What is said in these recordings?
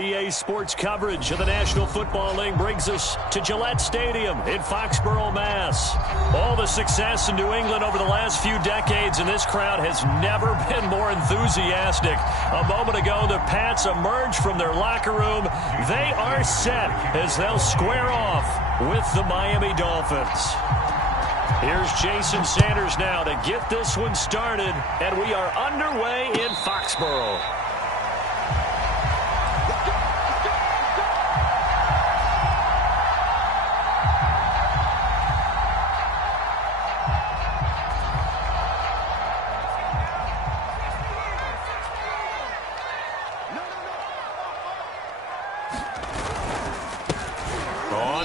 EA Sports coverage of the National Football League brings us to Gillette Stadium in Foxborough, Mass. All the success in New England over the last few decades, and this crowd has never been more enthusiastic. A moment ago, the Pats emerged from their locker room. They are set as they'll square off with the Miami Dolphins. Here's Jason Sanders now to get this one started, and we are underway in Foxborough.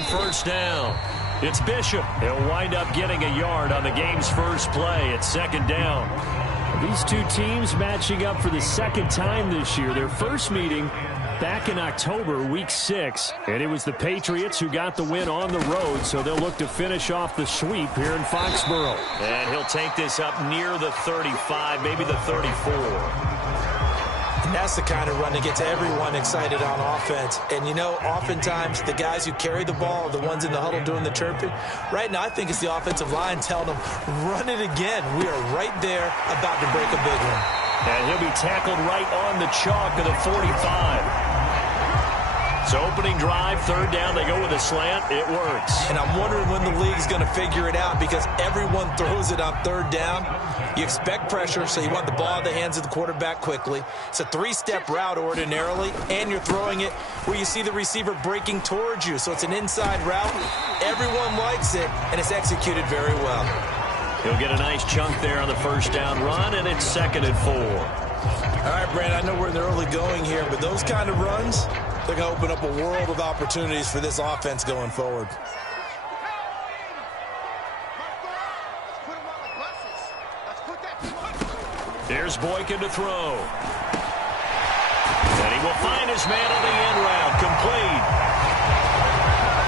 First down. It's Bishop. He'll wind up getting a yard on the game's first play at second down. These two teams matching up for the second time this year. Their first meeting back in October, week 6. And it was the Patriots who got the win on the road, so they'll look to finish off the sweep here in Foxborough. And he'll take this up near the 35, maybe the 34. And that's the kind of run that gets everyone excited on offense. And, you know, oftentimes the guys who carry the ball are the ones in the huddle doing the chirping. Right now, I think it's the offensive line telling them, run it again. We are right there about to break a big one. And he'll be tackled right on the chalk of the 45. So opening drive, third down, they go with a slant. It works. And I'm wondering when the league's going to figure it out because everyone throws it on third down. You expect pressure, so you want the ball in the hands of the quarterback quickly. It's a three-step route ordinarily, and you're throwing it where you see the receiver breaking towards you. So it's an inside route. Everyone likes it, and it's executed very well. He'll get a nice chunk there on the first down run, and it's 2nd and 4. All right, Brandon, I know we're in the early going here, but those kind of runs, they're going to open up a world of opportunities for this offense going forward. Here's Boykin to throw. And he will find his man on the end route. Complete.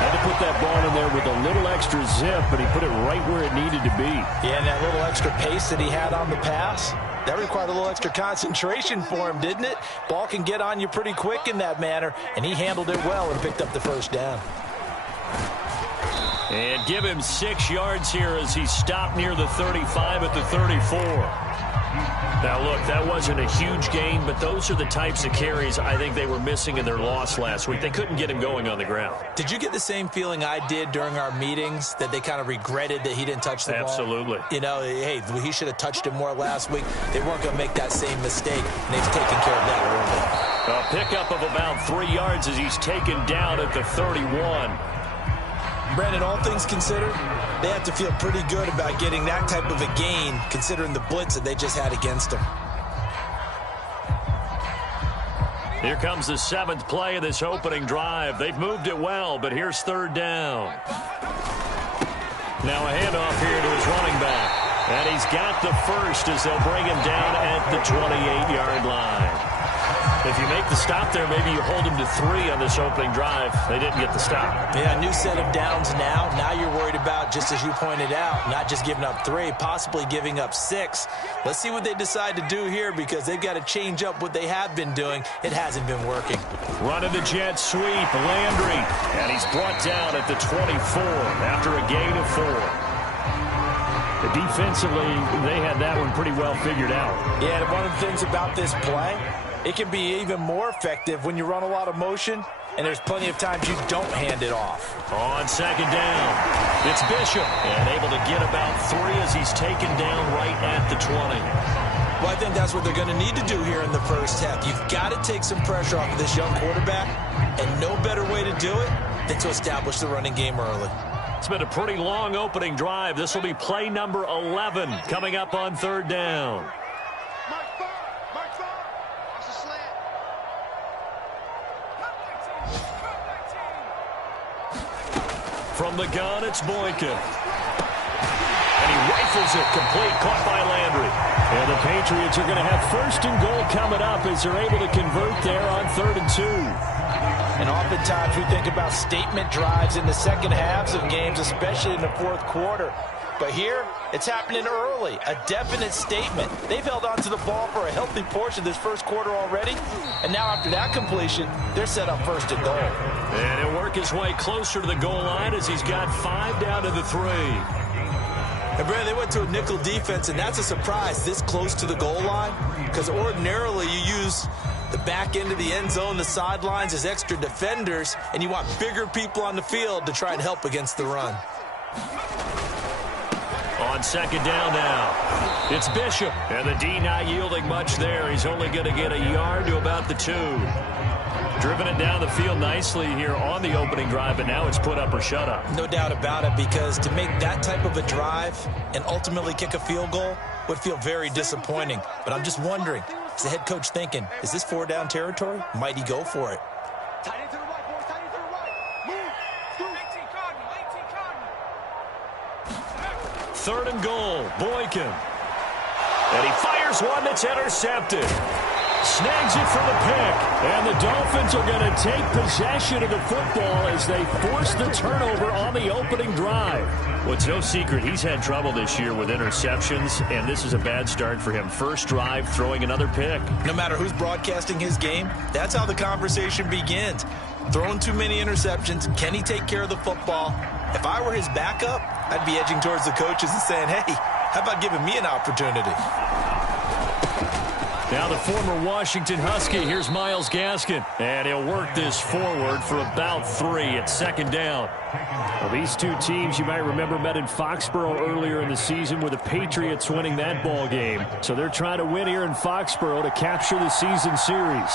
Had to put that ball in there with a little extra zip, but he put it right where it needed to be. Yeah, and that little extra pace that he had on the pass, that required a little extra concentration for him, didn't it? Ball can get on you pretty quick in that manner, and he handled it well and picked up the first down. And give him 6 yards here as he stopped near the 35 at the 34. Now, look, that wasn't a huge gain, but those are the types of carries I think they were missing in their loss last week. They couldn't get him going on the ground. Did you get the same feeling I did during our meetings, that they kind of regretted that he didn't touch the ball? Absolutely. You know, hey, he should have touched it more last week. They weren't going to make that same mistake, and they've taken care of that early. A pickup of about 3 yards as he's taken down at the 31. Brandon, all things considered, they have to feel pretty good about getting that type of a gain, considering the blitz that they just had against them. Here comes the 7th play of this opening drive. They've moved it well, but here's third down. Now a handoff here to his running back. And he's got the first as they'll bring him down at the 28-yard line. If you make the stop there, maybe you hold them to 3 on this opening drive. They didn't get the stop. Yeah, new set of downs now. Now you're worried about, just as you pointed out, not just giving up 3, possibly giving up 6. Let's see what they decide to do here because they've got to change up what they have been doing. It hasn't been working. Running the jet sweep, Landry. And he's brought down at the 24 after a gain of 4. Defensively, they had that one pretty well figured out. Yeah, and one of the things about this play, it can be even more effective when you run a lot of motion, and there's plenty of times you don't hand it off. On second down, it's Bishop, and able to get about 3 as he's taken down right at the 20. Well, I think that's what they're going to need to do here in the first half. You've got to take some pressure off of this young quarterback, and no better way to do it than to establish the running game early. It's been a pretty long opening drive. This will be play number 11 coming up on third down. From the gun, it's Boykin. And he rifles it complete, caught by Landry. And the Patriots are going to have 1st and goal coming up as they're able to convert there on 3rd and 2. And oftentimes we think about statement drives in the second halves of games, especially in the 4th quarter. But here, it's happening early, a definite statement. They've held on to the ball for a healthy portion of this first quarter already, and now after that completion, they're set up first and goal. And he'll work his way closer to the goal line as he's got 5 down to the 3. And Brad, they went to a nickel defense, and that's a surprise this close to the goal line, because ordinarily you use the back end of the end zone, the sidelines as extra defenders, and you want bigger people on the field to try and help against the run. On second down now, it's Bishop, and the D not yielding much there. He's only going to get a yard to about the 2. Driven it down the field nicely here on the opening drive, but now it's put up or shut up. No doubt about it, because to make that type of a drive and ultimately kick a field goal would feel very disappointing. But I'm just wondering, is the head coach thinking, is this 4-down territory? Might he go for it? Third and goal, Boykin. And he fires one that's intercepted. Snags it for the pick. And the Dolphins are going to take possession of the football as they force the turnover on the opening drive. Well, it's no secret he's had trouble this year with interceptions, and this is a bad start for him. First drive, throwing another pick. No matter who's broadcasting his game, that's how the conversation begins. Throwing too many interceptions, can he take care of the football? If I were his backup, I'd be edging towards the coaches and saying, hey, how about giving me an opportunity? Now the former Washington Husky, here's Myles Gaskin. And he'll work this forward for about 3 at second down. Well, these two teams, you might remember, met in Foxborough earlier in the season with the Patriots winning that ball game. So they're trying to win here in Foxborough to capture the season series.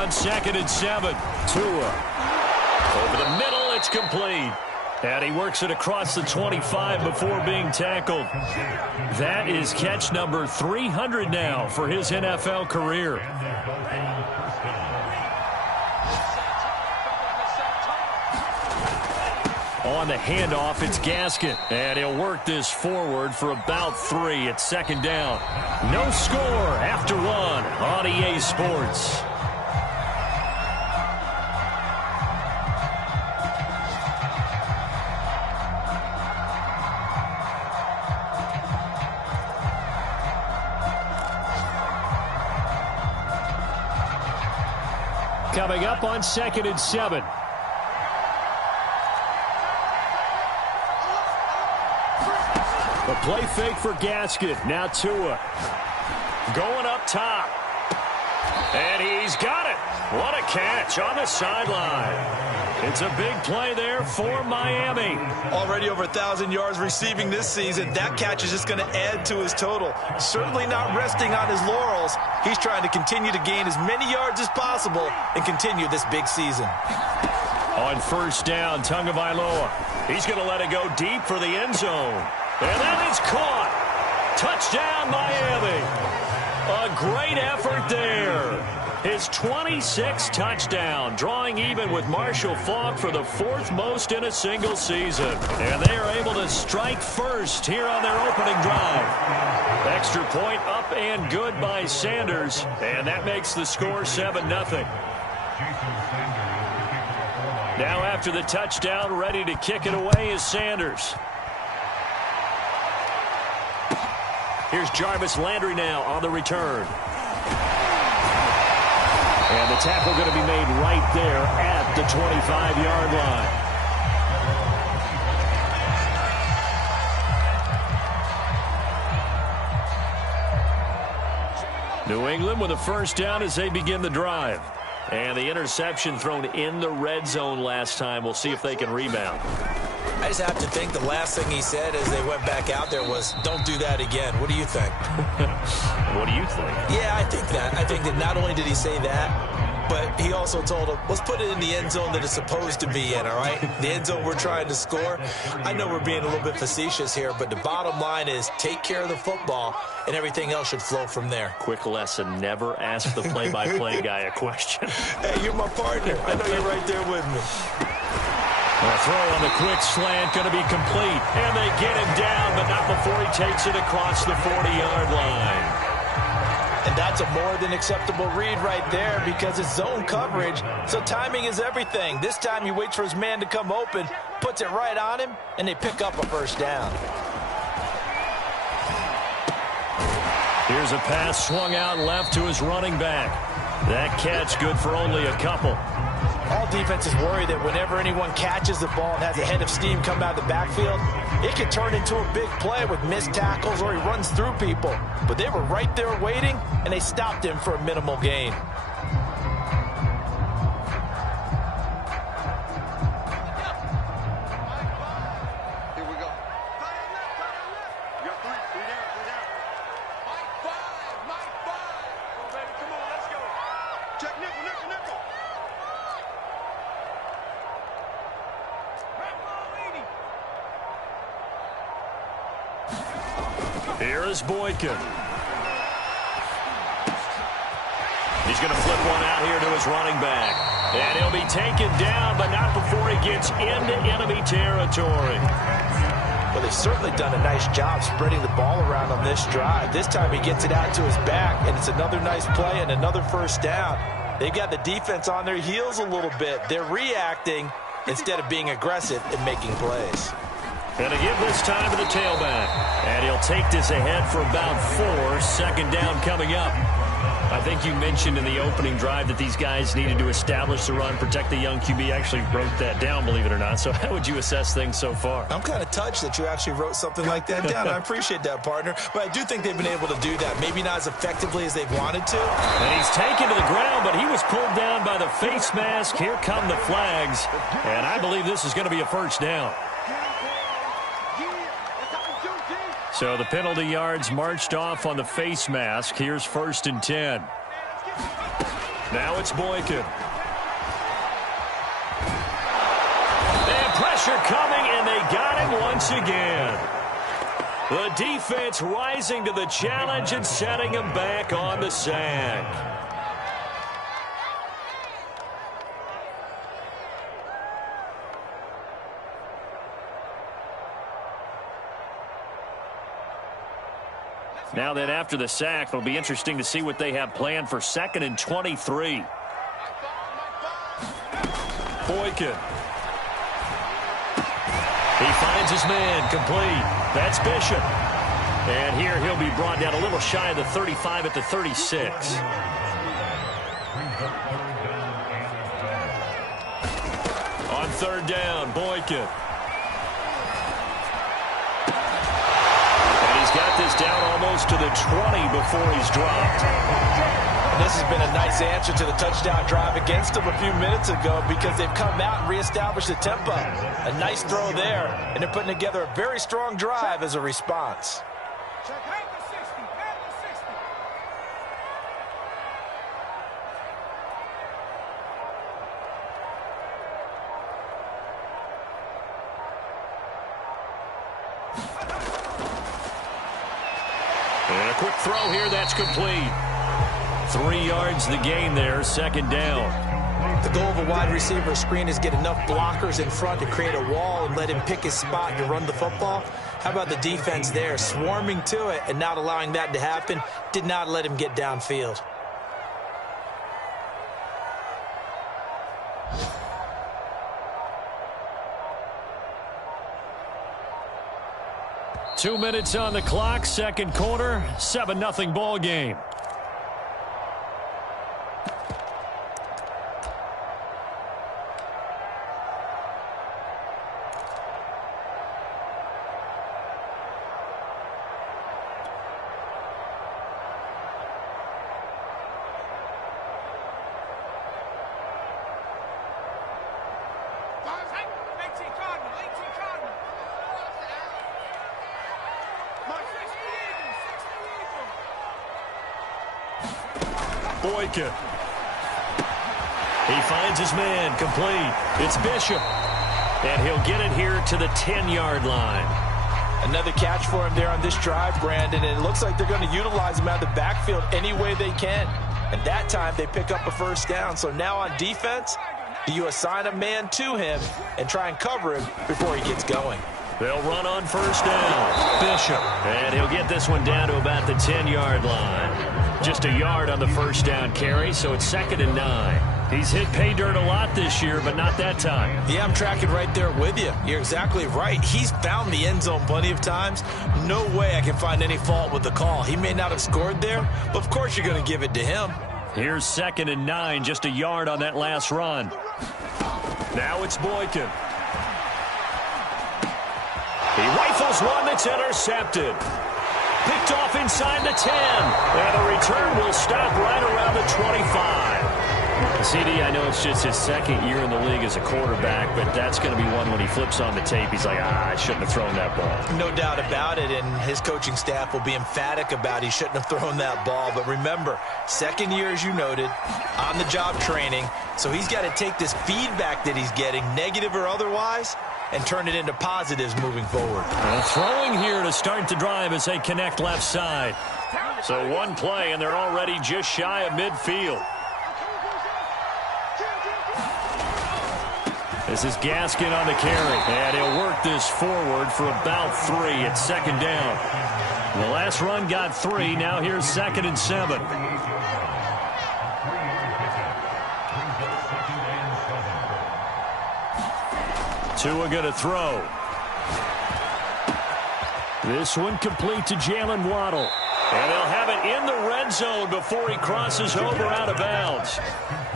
On second and 7, Tua. Over the middle, it's complete. And he works it across the 25 before being tackled. That is catch number 300 now for his NFL career. On the handoff, it's Gaskin. And he'll work this forward for about 3 at second down. No score after 1 on EA Sports. Coming up on second and 7. The play fake for Gaskin. Now Tua. Going up top. And he's got it. What a catch on the sideline. It's a big play there for Miami. Already over 1,000 yards receiving this season. That catch is just going to add to his total. Certainly not resting on his laurels. He's trying to continue to gain as many yards as possible and continue this big season. On first down, Tagovailoa. He's going to let it go deep for the end zone. And that is caught. Touchdown, Miami. A great effort there. His 26th touchdown, drawing even with Marshall Faulk for the 4th most in a single season. And they are able to strike first here on their opening drive. Extra point up and good by Sanders. And that makes the score 7-0. Now after the touchdown, ready to kick it away is Sanders. Here's Jarvis Landry now on the return. And the tackle going to be made right there at the 25-yard line. New England with a first down as they begin the drive. And the interception thrown in the red zone last time. We'll see if they can rebound. I just have to think the last thing he said as they went back out there was, don't do that again. What do you think? What do you think? Yeah, I think that. I think that not only did he say that, but he also told him, let's put it in the end zone that it's supposed to be in, all right? The end zone we're trying to score. I know we're being a little bit facetious here, but the bottom line is take care of the football, and everything else should flow from there. Quick lesson, never ask the play-by-play guy a question. Hey, you're my partner. I know you're right there with me. A throw on the quick slant going to be complete. And they get him down, but not before he takes it across the 40-yard line. And that That's a more than acceptable read right there because it's zone coverage, so timing is everything. This time he waits for his man to come open, puts it right on him, and they pick up a first down. Here's a pass swung out left to his running back. That catch good for only a couple. All defenses worry that whenever anyone catches the ball and has a head of steam come out of the backfield, it can turn into a big play with missed tackles or he runs through people. But they were right there waiting, and they stopped him for a minimal gain. Here is Boykin. He's going to flip one out here to his running back. And he'll be taken down, but not before he gets into enemy territory. Well, they've certainly done a nice job spreading the ball around on this drive. This time he gets it out to his back, and it's another nice play and another first down. They've got the defense on their heels a little bit. They're reacting instead of being aggressive and making plays. And to give this time to the tailback. And he'll take this ahead for about 4. Second down coming up. I think you mentioned in the opening drive that these guys needed to establish the run, protect the young QB. Actually wrote that down, believe it or not. So how would you assess things so far? I'm kind of touched that you actually wrote something like that down. I appreciate that, partner. But I do think they've been able to do that. Maybe not as effectively as they've wanted to. And he's taken to the ground, but he was pulled down by the face mask. Here come the flags. And I believe this is going to be a first down. So the penalty yards marched off on the face mask. Here's 1st and 10. Now it's Boykin. They have pressure coming, and they got him once again. The defense rising to the challenge and setting him back on the sack. Now then, after the sack, it'll be interesting to see what they have planned for 2nd and 23. Boykin. He finds his man, complete. That's Bishop. And here he'll be brought down a little shy of the 35 at the 36. On 3rd down, Boykin. Got this down almost to the 20 before he's dropped. And this has been a nice answer to the touchdown drive against them a few minutes ago because they've come out and reestablished the tempo. A nice throw there, and they're putting together a very strong drive as a response. And a quick throw here, that's complete. 3 yards the gain there, 2nd down. The goal of a wide receiver screen is get enough blockers in front to create a wall and let him pick his spot to run the football. How about the defense there, swarming to it and not allowing that to happen? Did not let him get downfield. Two minutes on the clock, 2nd quarter, 7-0 ball game. Boykin. He finds his man, complete. It's Bishop. And he'll get it here to the 10-yard line. Another catch for him there on this drive, Brandon, and it looks like they're going to utilize him out of the backfield any way they can. And that time they pick up a first down. So now on defense, do you assign a man to him and try and cover him before he gets going? They'll run on 1st down. Bishop. And he'll get this one down to about the 10-yard line. Just a yard on the first down carry, so it's 2nd and 9. He's hit pay dirt a lot this year, but not that time. Yeah, I'm tracking right there with you. You're exactly right. He's found the end zone plenty of times. No way I can find any fault with the call. He may not have scored there, but of course you're going to give it to him. Here's 2nd and 9, just a yard on that last run. Now it's Boykin. He rifles one that's intercepted. Picked off inside the 10. And the return will stop right around the 25. CD, I know it's just his 2nd year in the league as a quarterback, but that's going to be one when he flips on the tape. He's like, I shouldn't have thrown that ball. No doubt about it, and his coaching staff will be emphatic about he shouldn't have thrown that ball. But remember, 2nd year, as you noted, on-the-job training. So he's got to take this feedback that he's getting, negative or otherwise, and turn it into positives moving forward. Well, throwing here to start the drive as they connect left side. So one play, and they're already just shy of midfield. This is Gaskin on the carry, and he'll work this forward for about 3 at 2nd down. The last run got 3. Now here's 2nd and 7. Tua going to throw. This one complete to Jalen Waddle. And they'll have it in the red zone before he crosses over out of bounds.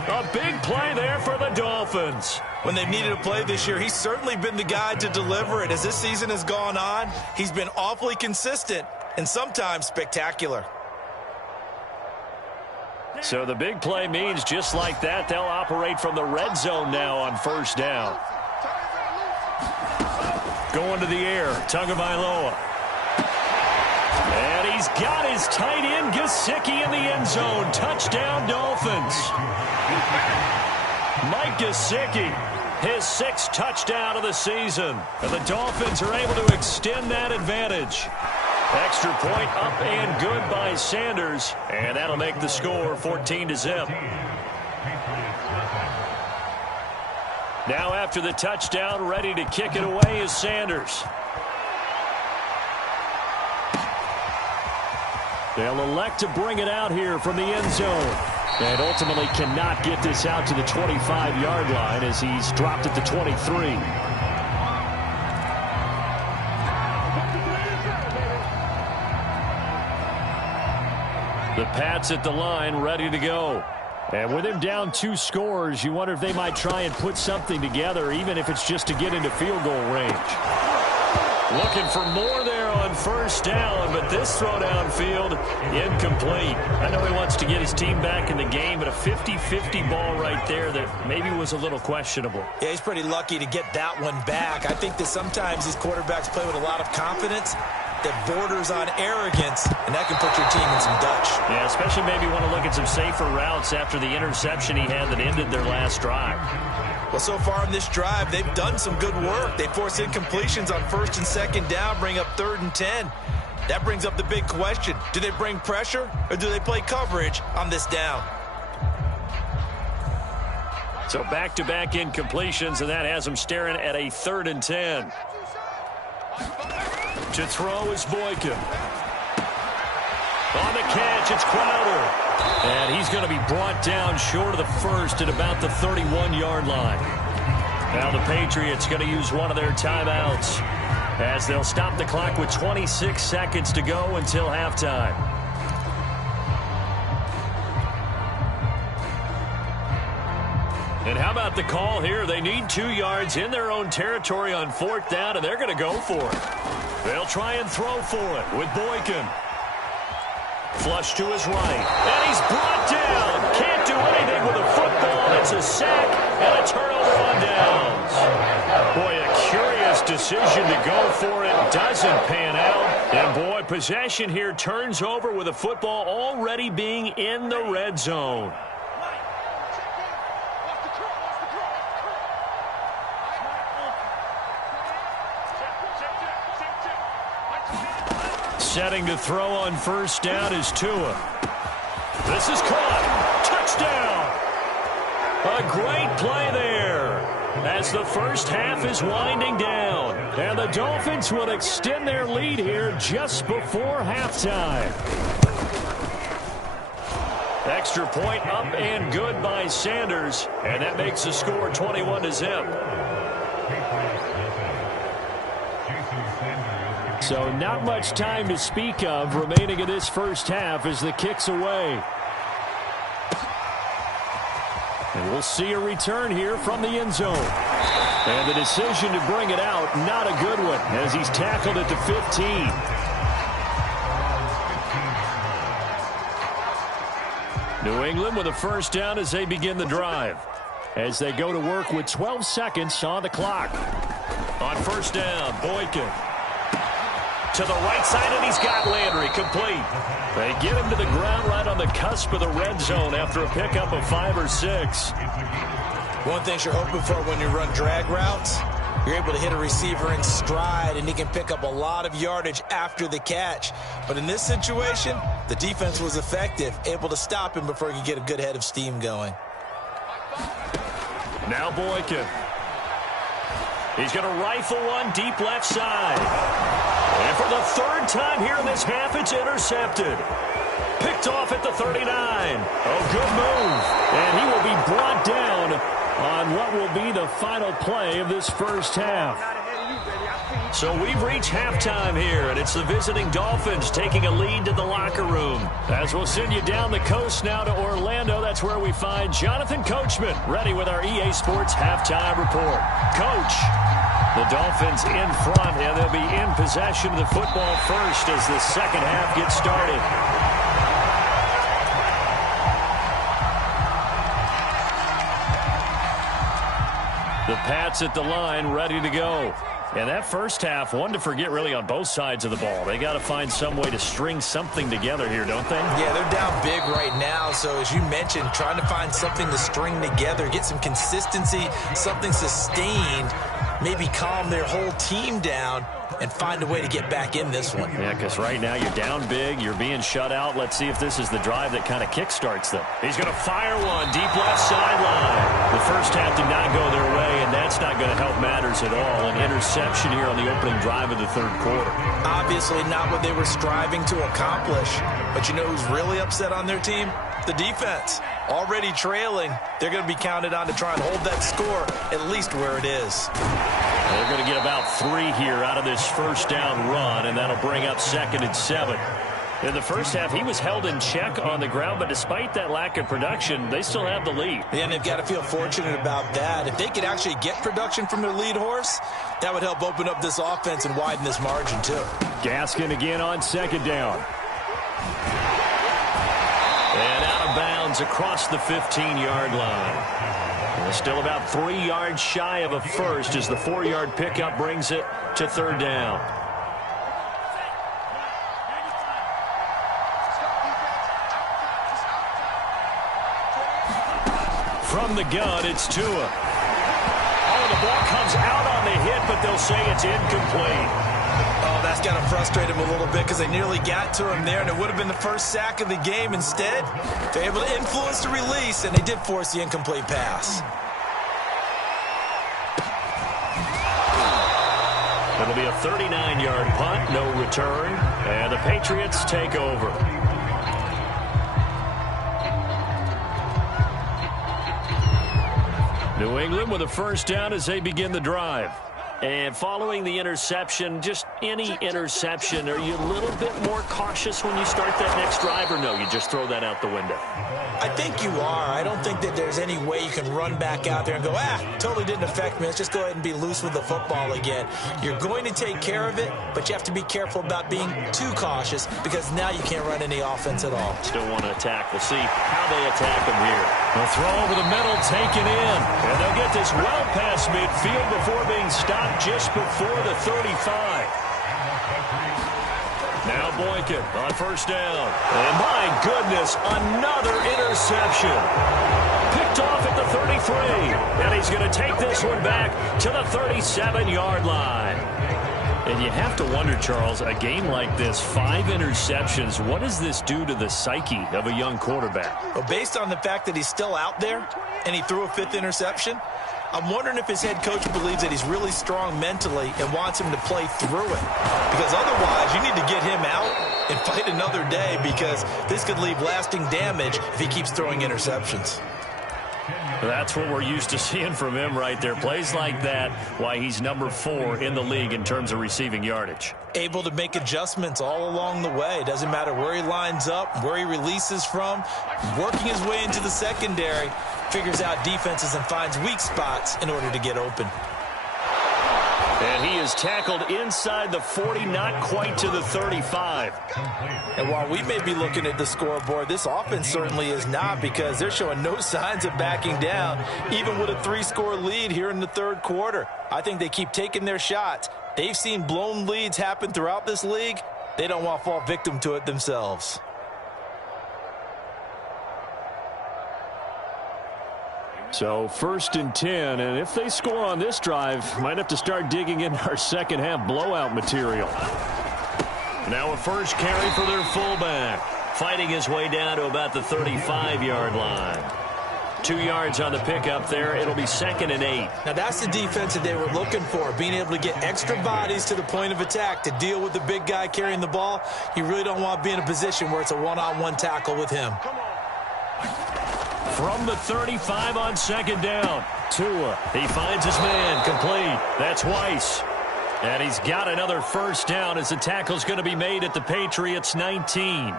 A big play there for the Dolphins. When they've needed a play this year, he's certainly been the guy to deliver it. As this season has gone on, he's been awfully consistent and sometimes spectacular. So the big play means just like that, they'll operate from the red zone now on 1st down. Going to the air, Tagovailoa. And he's got his tight end, Gesicki, in the end zone. Touchdown, Dolphins. Mike Gesicki, his 6th touchdown of the season. And the Dolphins are able to extend that advantage. Extra point up and good by Sanders. And that'll make the score 14-0. Now after the touchdown, ready to kick it away is Sanders. They'll elect to bring it out here from the end zone. And ultimately cannot get this out to the 25-yard line as he's dropped at the 23. The Pats at the line, ready to go. And with him down 2 scores, you wonder if they might try and put something together, even if it's just to get into field goal range. Looking for more there on 1st down, but this throw downfield, incomplete. I know he wants to get his team back in the game, but a 50-50 ball right there that maybe was a little questionable. Yeah, he's pretty lucky to get that one back. I think that sometimes these quarterbacks play with a lot of confidence that borders on arrogance, and that can put your team in some Dutch. Yeah, especially maybe want to look at some safer routes after the interception he had that ended their last drive. Well, so far in this drive, they've done some good work. They force incompletions on 1st and 2nd down, bring up 3rd and 10. That brings up the big question. Do they bring pressure, or do they play coverage on this down? So back-to-back incompletions, and that has them staring at a 3rd and 10. To throw is Boykin. On the catch, it's Crowder. And he's going to be brought down short of the 1st at about the 31-yard line. Now the Patriots going to use one of their timeouts as they'll stop the clock with 26 seconds to go until halftime. And how about the call here? They need 2 yards in their own territory on 4th down, and they're going to go for it. They'll try and throw for it with Boykin. Flush to his right. And he's brought down. Can't do anything with a football. It's a sack and a turnover on downs. Boy, a curious decision to go for it. Doesn't pan out. And boy, possession here turns over with a football already being in the red zone. Setting to throw on 1st down is Tua. This is caught. Touchdown. A great play there as the first half is winding down. And the Dolphins will extend their lead here just before halftime. Extra point up and good by Sanders, and that makes the score 21-0. So not much time to speak of remaining in this first half as the kick's away. And we'll see a return here from the end zone. And the decision to bring it out, not a good one, as he's tackled at the 15. New England with a first down as they begin the drive. As they go to work with 12 seconds on the clock. On first down, Boykin. To the right side, and he's got Landry complete. They get him to the ground right on the cusp of the red zone after a pickup of 5 or 6. One thing you're hoping for when you run drag routes, you're able to hit a receiver in stride, and he can pick up a lot of yardage after the catch. But in this situation, the defense was effective, able to stop him before he could get a good head of steam going. Now Boykin. He's going to rifle one deep left side. And for the third time here in this half, it's intercepted. Picked off at the 39. Oh, good move. And he will be brought down on what will be the final play of this first half. So we've reached halftime here, and it's the visiting Dolphins taking a lead to the locker room. As we'll send you down the coast now to Orlando, that's where we find Jonathan Coachman ready with our EA Sports halftime report. Coach, the Dolphins in front, and they'll be in possession of the football first as the second half gets started. The Pats at the line, ready to go. And that first half, one to forget really on both sides of the ball. They got to find some way to string something together here, don't they? Yeah, they're down big right now. So as you mentioned, trying to find something to string together, get some consistency, something sustained, maybe calm their whole team down and find a way to get back in this one. Yeah, because right now you're down big, you're being shut out. Let's see if this is the drive that kind of kickstarts them. He's going to fire one deep left sideline. The first half did not go their way, and that's not going to help matters at all. An interception here on the opening drive of the third quarter. Obviously not what they were striving to accomplish. But you know who's really upset on their team? The defense. Already trailing, they're going to be counted on to try and hold that score at least where it is. They're going to get about 3 here out of this first down run, and that'll bring up 2nd and 7. In the first half, he was held in check on the ground, but despite that lack of production, they still have the lead. And they've got to feel fortunate about that. If they could actually get production from their lead horse, that would help open up this offense and widen this margin too. Gaskin again on 2nd down. And out of bounds across the 15-yard line. And still about 3 yards shy of a first as the 4-yard pickup brings it to 3rd down. From the gun, it's Tua. Oh, the ball comes out on the hit, but they'll say it's incomplete. Oh, that's got to frustrate him a little bit because they nearly got to him there, and it would have been the first sack of the game. Instead, they're able to influence the release, and they did force the incomplete pass. It'll be a 39-yard punt, no return, and the Patriots take over. New England with a first down as they begin the drive. And following the interception, just any interception, are you a little bit more cautious when you start that next drive, or no, you just throw that out the window? I think you are. I don't think that there's any way you can run back out there and go, totally didn't affect me. Let's just go ahead and be loose with the football again. You're going to take care of it, but you have to be careful about being too cautious because now you can't run any offense at all. Still want to attack. We'll see how they attack them here. The throw over the middle taken in, and they'll get this well past midfield before being stopped just before the 35. Now Boykin on first down. And my goodness, another interception. Picked off at the 33. And he's going to take this one back to the 37-yard line. And you have to wonder, Charles, a game like this, 5 interceptions, what does this do to the psyche of a young quarterback? Well, based on the fact that he's still out there and he threw a 5th interception, I'm wondering if his head coach believes that he's really strong mentally and wants him to play through it. Because otherwise, you need to get him out and fight another day, because this could leave lasting damage if he keeps throwing interceptions. That's what we're used to seeing from him right there. Plays like that, why he's number 4 in the league in terms of receiving yardage. Able to make adjustments all along the way. Doesn't matter where he lines up, where he releases from. Working his way into the secondary, figures out defenses and finds weak spots in order to get open. And he is tackled inside the 40, not quite to the 35. And while we may be looking at the scoreboard, this offense certainly is not, because they're showing no signs of backing down, even with a 3-score lead here in the third quarter. I think they keep taking their shots. They've seen blown leads happen throughout this league. They don't want to fall victim to it themselves. So 1st and 10, and if they score on this drive, might have to start digging in our second half blowout material. Now a first carry for their fullback, fighting his way down to about the 35-yard line. 2 yards on the pickup there. It'll be 2nd and 8. Now that's the defense that they were looking for, being able to get extra bodies to the point of attack to deal with the big guy carrying the ball. You really don't want to be in a position where it's a one-on-one tackle with him. From the 35 on 2nd down, Tua, he finds his man, complete. That's Weiss. And he's got another first down as the tackle's going to be made at the Patriots 19.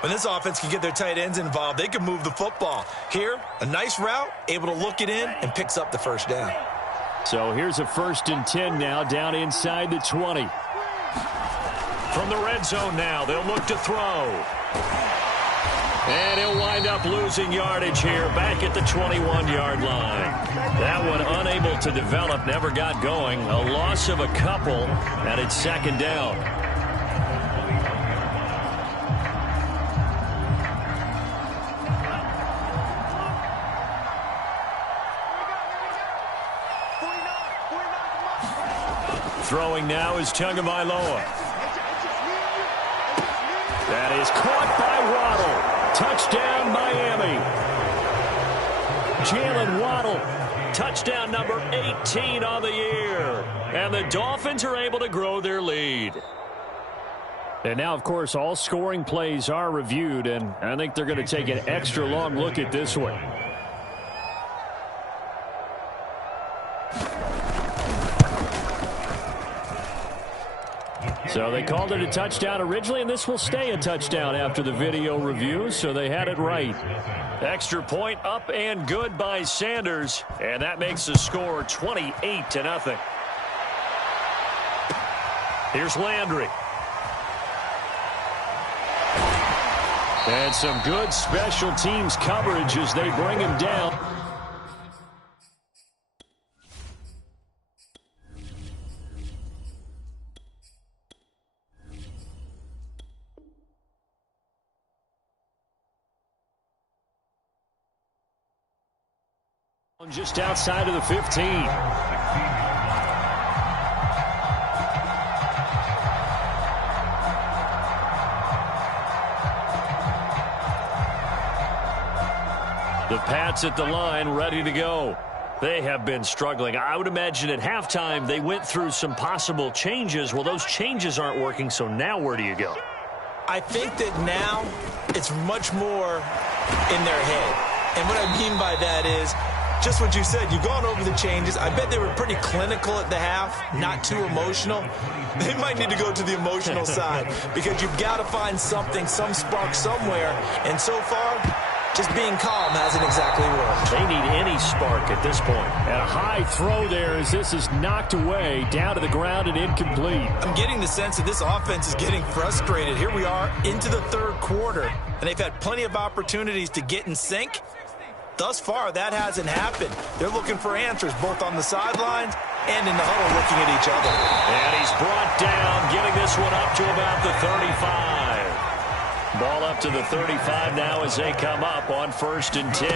When this offense can get their tight ends involved, they can move the football. Here, a nice route, able to look it in, and picks up the first down. So here's a 1st and 10 now, down inside the 20. From the red zone now, they'll look to throw. And he'll wind up losing yardage here back at the 21-yard line. That one unable to develop, never got going. A loss of a couple, and it's 2nd down. Throwing now is Tagovailoa. That is caught by Waddle. Touchdown, Miami. Jalen Waddle, touchdown number 18 on the year. And the Dolphins are able to grow their lead. And now, of course, all scoring plays are reviewed, and I think they're going to take an extra long look at this one. So they called it a touchdown originally, and this will stay a touchdown after the video review, so they had it right. Extra point up and good by Sanders, and that makes the score 28-0. Here's Landry. And some good special teams coverage as they bring him down. Just outside of the 15. The Pats at the line, ready to go. They have been struggling. I would imagine at halftime they went through some possible changes. Well, those changes aren't working, so now where do you go? I think that now it's much more in their head. And what I mean by that is, just what you said, you've gone over the changes. I bet they were pretty clinical at the half, not too emotional. They might need to go to the emotional side, because you've got to find something, some spark somewhere. And so far, just being calm hasn't exactly worked. They need any spark at this point. And a high throw there as this is knocked away, down to the ground and incomplete. I'm getting the sense that this offense is getting frustrated. Here we are into the third quarter, and they've had plenty of opportunities to get in sync. Thus far, that hasn't happened. They're looking for answers both on the sidelines and in the huddle looking at each other. And he's brought down, getting this one up to about the 35. Ball up to the 35 now as they come up on 1st and 10.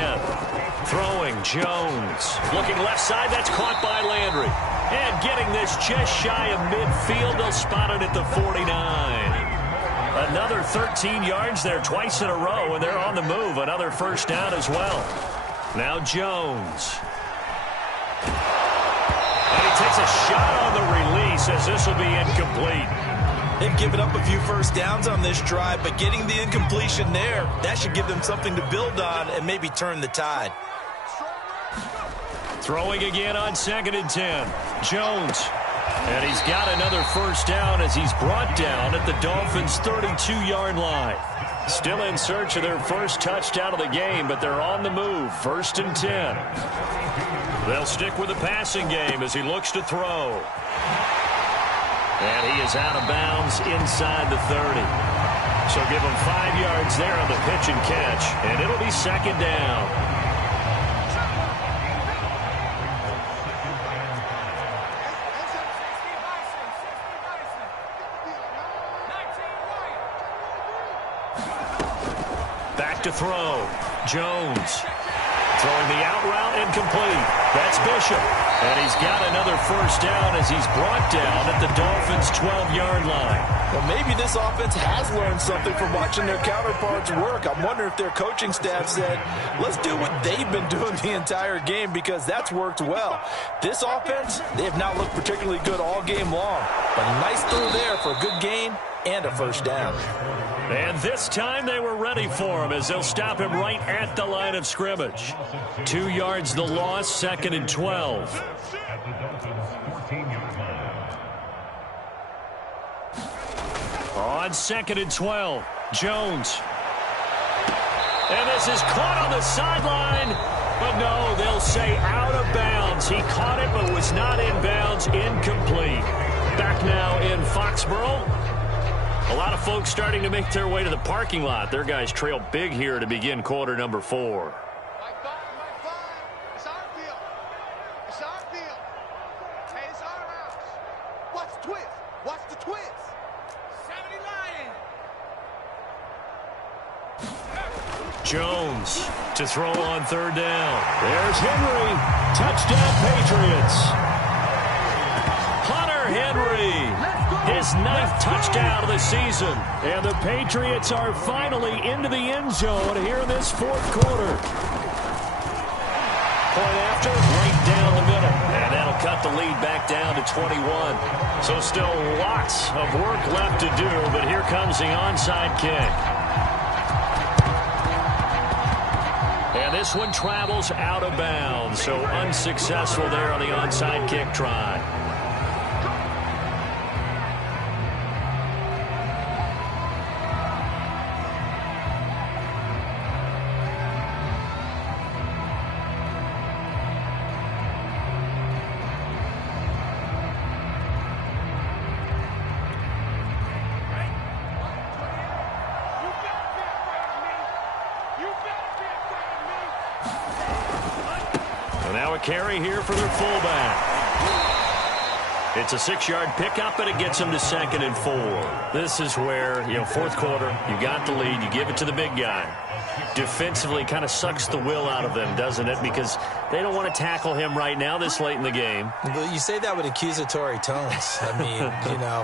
Throwing, Jones. Looking left side, that's caught by Landry. And getting this just shy of midfield, they'll spot it at the 49. Another 13 yards there twice in a row, and they're on the move. Another first down as well. Now Jones. And he takes a shot on the release as this will be incomplete. They've given up a few first downs on this drive, but getting the incompletion there, that should give them something to build on and maybe turn the tide. Throwing again on 2nd and 10. Jones. And he's got another first down as he's brought down at the Dolphins' 32-yard line. Still in search of their first touchdown of the game, but they're on the move. 1st and 10. They'll stick with the passing game as he looks to throw. And he is out of bounds inside the 30. So give him 5 yards there on the pitch and catch, and it'll be 2nd down. Back to throw. Jones. Throwing the out route incomplete. That's Bishop. And he's got another first down as he's brought down at the Dolphins' 12-yard line. Well, maybe this offense has learned something from watching their counterparts work. I'm wondering if their coaching staff said, let's do what they've been doing the entire game, because that's worked well. This offense, they have not looked particularly good all game long. But a nice throw there for a good gain and a first down. And this time they were ready for him as they'll stop him right at the line of scrimmage. 2 yards the loss, 2nd and 12. On 2nd and 12, Jones. And this is caught on the sideline. But no, they'll say out of bounds. He caught it but was not in bounds, incomplete. Back now in Foxborough. A lot of folks starting to make their way to the parking lot. Their guys trail big here to begin quarter number 4. It's our deal. It's our deal. Hey, it's our house. What's the twist? What's the twist? 70 Lions. Jones to throw on 3rd down. There's Henry. Touchdown Patriots. Hunter Henry. His 9th touchdown of the season. And the Patriots are finally into the end zone here in this 4th quarter. Point after, right down the middle. And that'll cut the lead back down to 21. So still lots of work left to do, but here comes the onside kick. And this one travels out of bounds, so unsuccessful there on the onside kick try. Carry here for their fullback. It's a 6-yard pickup, and it gets them to 2nd and 4. This is where, 4th quarter, you got the lead, you give it to the big guy. Defensively kind of sucks the will out of them, doesn't it? Because they don't want to tackle him right now this late in the game. You say that with accusatory tones. I mean,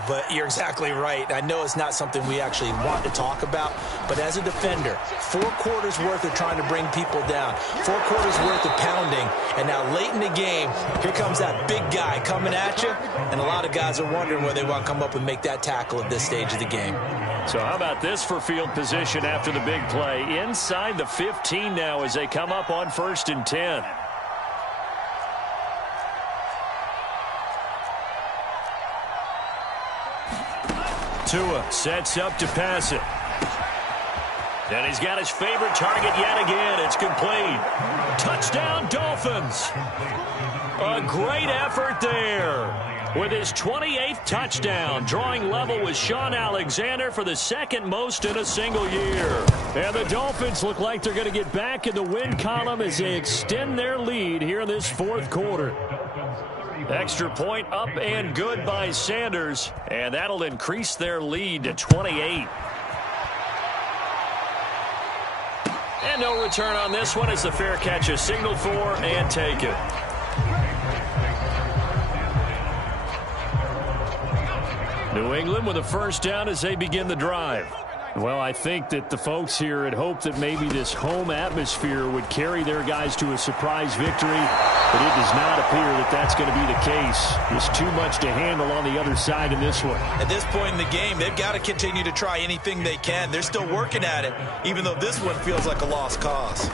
but you're exactly right. I know it's not something we actually want to talk about, but as a defender, 4 quarters worth of trying to bring people down, 4 quarters worth of pounding, and now late in the game, here comes that big guy coming at you, and a lot of guys are wondering whether they want to come up and make that tackle at this stage of the game. So how about this for field position after the big play? Inside the 15 now as they come up on 1st and 10. Tua sets up to pass it. And he's got his favorite target yet again. It's complete. Touchdown, Dolphins. A great effort there. With his 28th touchdown, drawing level with Sean Alexander for the 2nd most in a single year. And the Dolphins look like they're going to get back in the win column as they extend their lead here in this 4th quarter. Extra point up and good by Sanders, and that'll increase their lead to 28. And no return on this one as the fair catch is signaled for and taken. New England with a first down as they begin the drive. Well, I think that the folks here had hoped that maybe this home atmosphere would carry their guys to a surprise victory, but it does not appear that that's going to be the case. There's too much to handle on the other side in this one. At this point in the game, they've got to continue to try anything they can. They're still working at it, even though this one feels like a lost cause.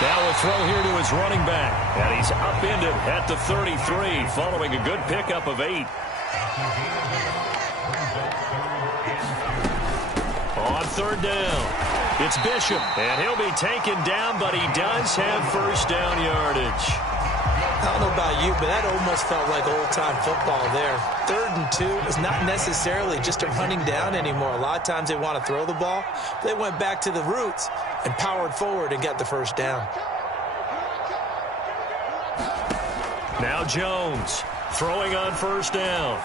Now a throw here to his running back, and he's upended at the 33 following a good pickup of 8. On third down, it's Bishop, and he'll be taken down, but he does have first down yardage. I don't know about you, but that almost felt like old-time football there. 3rd and 2 is not necessarily just a running down anymore. A lot of times they want to throw the ball. They went back to the roots and powered forward and got the first down. Now Jones throwing on first down.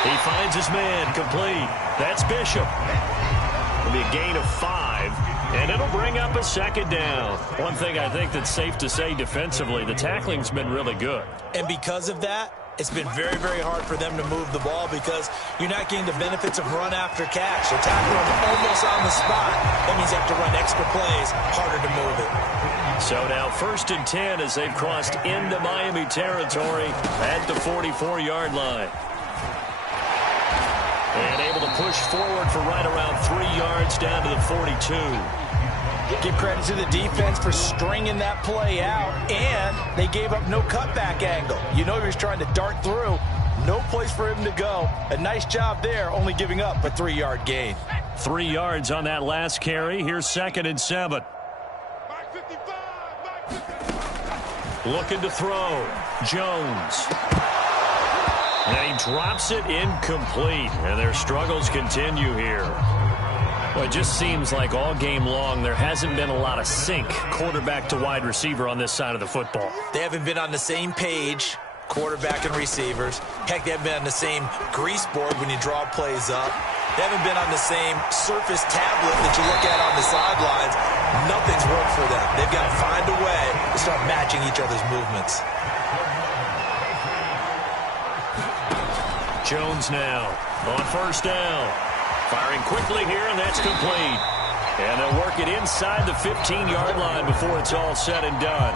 He finds his man complete. That's Bishop. It'll be a gain of 5, and it'll bring up a second down. One thing I think that's safe to say defensively, the tackling's been really good. And because of that, it's been very, very hard for them to move the ball because you're not getting the benefits of run after catch. They're tackling them almost on the spot. That means they have to run extra plays, harder to move it. So now 1st and 10 as they've crossed into Miami territory at the 44-yard line. And able to push forward for right around 3 yards down to the 42. Give credit to the defense for stringing that play out, and they gave up no cutback angle. You know he was trying to dart through. No place for him to go. A nice job there, only giving up a 3-yard gain. 3 yards on that last carry. Here's 2nd and 7. Looking to throw. Jones. And he drops it incomplete. And their struggles continue here. Well, it just seems like all game long there hasn't been a lot of sync quarterback to wide receiver on this side of the football. They haven't been on the same page, quarterback and receivers. Heck, they haven't been on the same grease board when you draw plays up. They haven't been on the same surface tablet that you look at on the sidelines. Nothing's worked for them. They've got to find a way to start matching each other's movements. Jones now on first down. Firing quickly here, and that's complete. And they'll work it inside the 15-yard line before it's all said and done.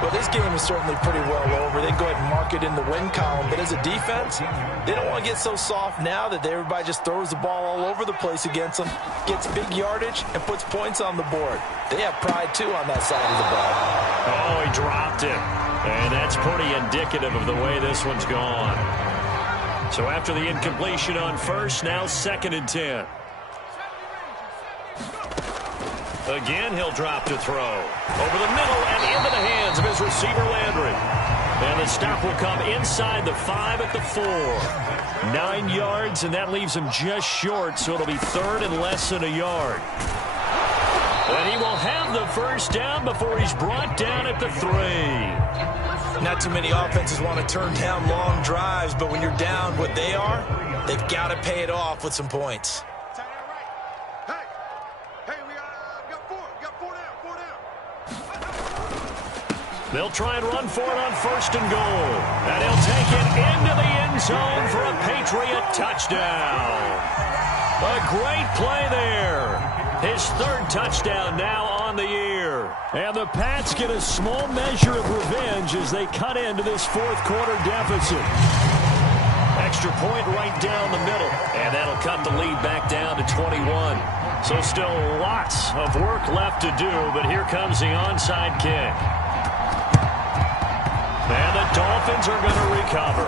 Well, this game is certainly pretty well over. They go ahead and mark it in the win column. But as a defense, they don't want to get so soft now that everybody just throws the ball all over the place against them, gets big yardage, and puts points on the board. They have pride, too, on that side of the ball. Oh, he dropped it. And that's pretty indicative of the way this one's gone. So after the incompletion on first, now 2nd and 10. Again, he'll drop to throw. Over the middle and into the hands of his receiver, Landry. And the stop will come inside the 5 at the 4. 9 yards, and that leaves him just short, so it'll be 3rd and less than a yard. And he will have the first down before he's brought down at the 3. Not too many offenses want to turn down long drives, but when you're down what they are, they've got to pay it off with some points. They'll try and run for it on 1st and goal. And he'll take it into the end zone for a Patriot touchdown. A great play there. His 3rd touchdown now on the year. And the Pats get a small measure of revenge as they cut into this 4th quarter deficit. Extra point right down the middle. And that'll cut the lead back down to 21. So still lots of work left to do, but here comes the onside kick. And the Dolphins are going to recover.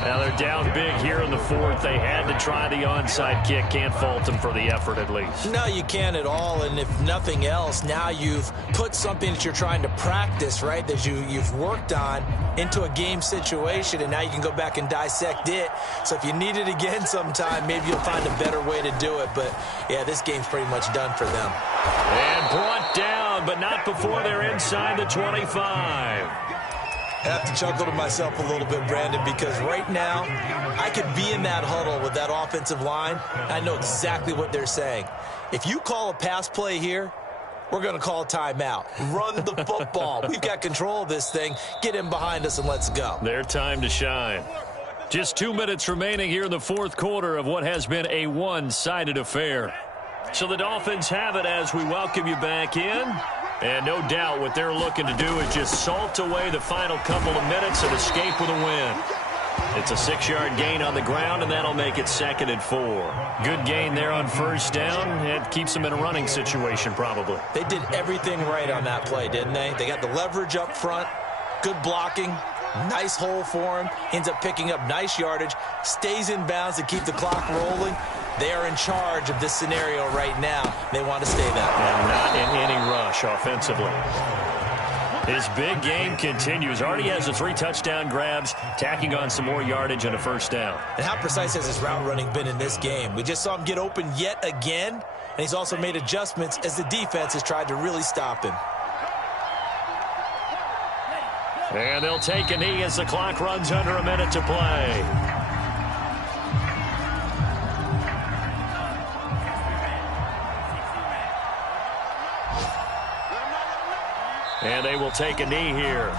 Now they're down big here in the 4th. They had to try the onside kick. Can't fault them for the effort at least. No, you can't at all. And if nothing else, now you've put something that you're trying to practice, right, that you've worked on into a game situation, and now you can go back and dissect it. So if you need it again sometime, maybe you'll find a better way to do it. But, yeah, this game's pretty much done for them. And brought down, but not before they're inside the 25. I have to chuckle to myself a little bit, Brandon, because right now I could be in that huddle with that offensive line. I know exactly what they're saying. If you call a pass play here, we're going to call a timeout. Run the football. We've got control of this thing. Get in behind us and let's go. Their time to shine. Just 2 minutes remaining here in the fourth quarter of what has been a one-sided affair. So the Dolphins have it as we welcome you back in. And no doubt what they're looking to do is just salt away the final couple of minutes and escape with a win. It's a 6-yard gain on the ground, and that'll make it 2nd and 4. Good gain there on first down. It keeps them in a running situation probably. They did everything right on that play, didn't they? They got the leverage up front, good blocking, nice hole for him, ends up picking up nice yardage, stays in bounds to keep the clock rolling. They are in charge of this scenario right now. They want to stay that way. And not in any rush offensively. His big game continues. Already has the 3 touchdown grabs, tacking on some more yardage and a first down. And how precise has his route running been in this game? We just saw him get open yet again, and he's also made adjustments as the defense has tried to really stop him. And they'll take a knee as the clock runs under a minute to play. And they will take a knee here.